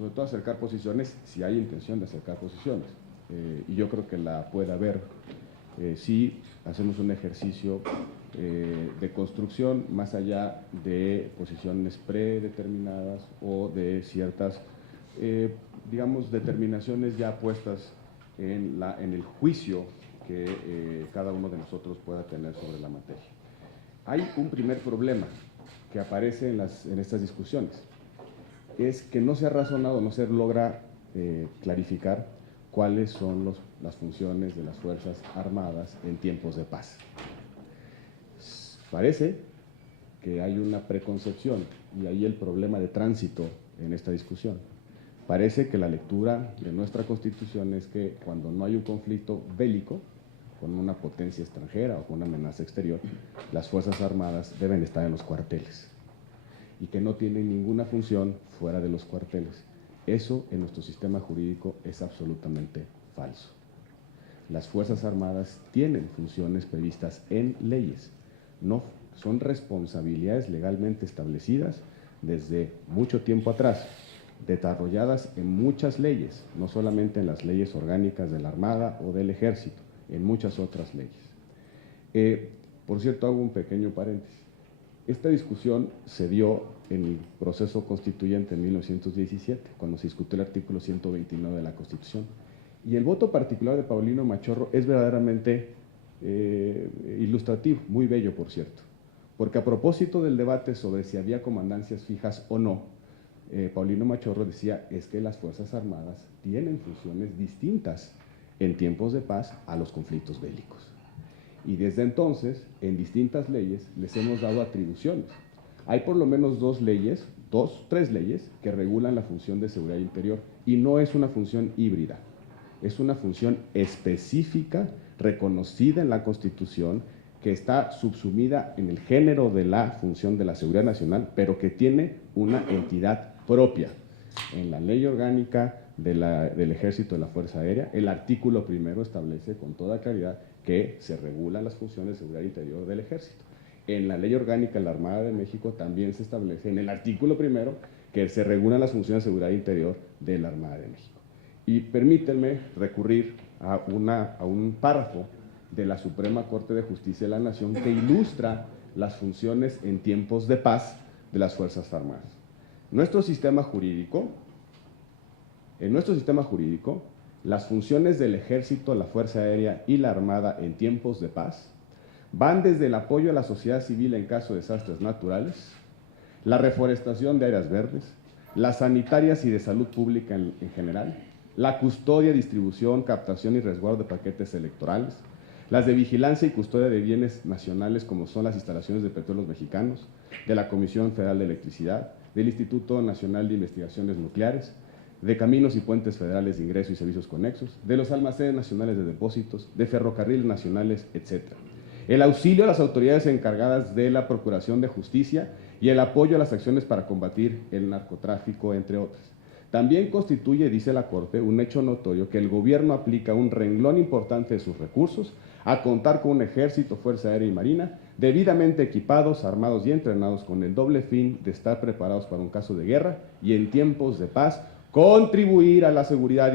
sobre todo acercar posiciones, si hay intención de acercar posiciones. Y yo creo que la puede haber si hacemos un ejercicio de construcción más allá de posiciones predeterminadas o de ciertas, digamos, determinaciones ya puestas en el juicio que cada uno de nosotros pueda tener sobre la materia. Hay un primer problema que aparece en estas discusiones, es que no se ha razonado, no se logra clarificar cuáles son las funciones de las Fuerzas Armadas en tiempos de paz. Parece que hay una preconcepción, y ahí el problema de tránsito en esta discusión. Parece que la lectura de nuestra Constitución es que cuando no hay un conflicto bélico, con una potencia extranjera o con una amenaza exterior, las Fuerzas Armadas deben estar en los cuarteles y que no tienen ninguna función fuera de los cuarteles. Eso en nuestro sistema jurídico es absolutamente falso. Las Fuerzas Armadas tienen funciones previstas en leyes, no son responsabilidades legalmente establecidas desde mucho tiempo atrás, desarrolladas en muchas leyes, no solamente en las leyes orgánicas de la Armada o del Ejército, en muchas otras leyes. Por cierto, hago un pequeño paréntesis. Esta discusión se dio en el proceso constituyente en 1917, cuando se discutió el artículo 129 de la Constitución. Y el voto particular de Paulino Machorro es verdaderamente ilustrativo, muy bello, por cierto. Porque a propósito del debate sobre si había comandancias fijas o no, Paulino Machorro decía, es que las Fuerzas Armadas tienen funciones distintas en tiempos de paz a los conflictos bélicos. Y desde entonces, en distintas leyes, les hemos dado atribuciones. Hay por lo menos tres leyes que regulan la función de seguridad interior, y no es una función híbrida, es una función específica, reconocida en la Constitución, que está subsumida en el género de la función de la seguridad nacional, pero que tiene una entidad propia. En la ley orgánica del Ejército de la Fuerza Aérea, el artículo primero establece con toda claridad que se regulan las funciones de seguridad interior del Ejército. En la ley orgánica de la Armada de México también se establece en el artículo primero que se regulan las funciones de seguridad interior de la Armada de México. Y permítanme recurrir a un párrafo de la Suprema Corte de Justicia de la Nación que ilustra las funciones en tiempos de paz de las Fuerzas Armadas. En nuestro sistema jurídico, las funciones del Ejército, la Fuerza Aérea y la Armada en tiempos de paz van desde el apoyo a la sociedad civil en caso de desastres naturales, la reforestación de áreas verdes, las sanitarias y de salud pública en general, la custodia, distribución, captación y resguardo de paquetes electorales, las de vigilancia y custodia de bienes nacionales como son las instalaciones de Petróleos Mexicanos, de la Comisión Federal de Electricidad, del Instituto Nacional de Investigaciones Nucleares, de caminos y puentes federales de ingreso y servicios conexos, de los almacenes nacionales de depósitos, de ferrocarriles nacionales, etc. El auxilio a las autoridades encargadas de la Procuración de Justicia y el apoyo a las acciones para combatir el narcotráfico, entre otras. También constituye, dice la Corte, un hecho notorio que el gobierno aplica un renglón importante de sus recursos a contar con un ejército, fuerza aérea y marina, debidamente equipados, armados y entrenados con el doble fin de estar preparados para un caso de guerra y en tiempos de paz, contribuir a la seguridad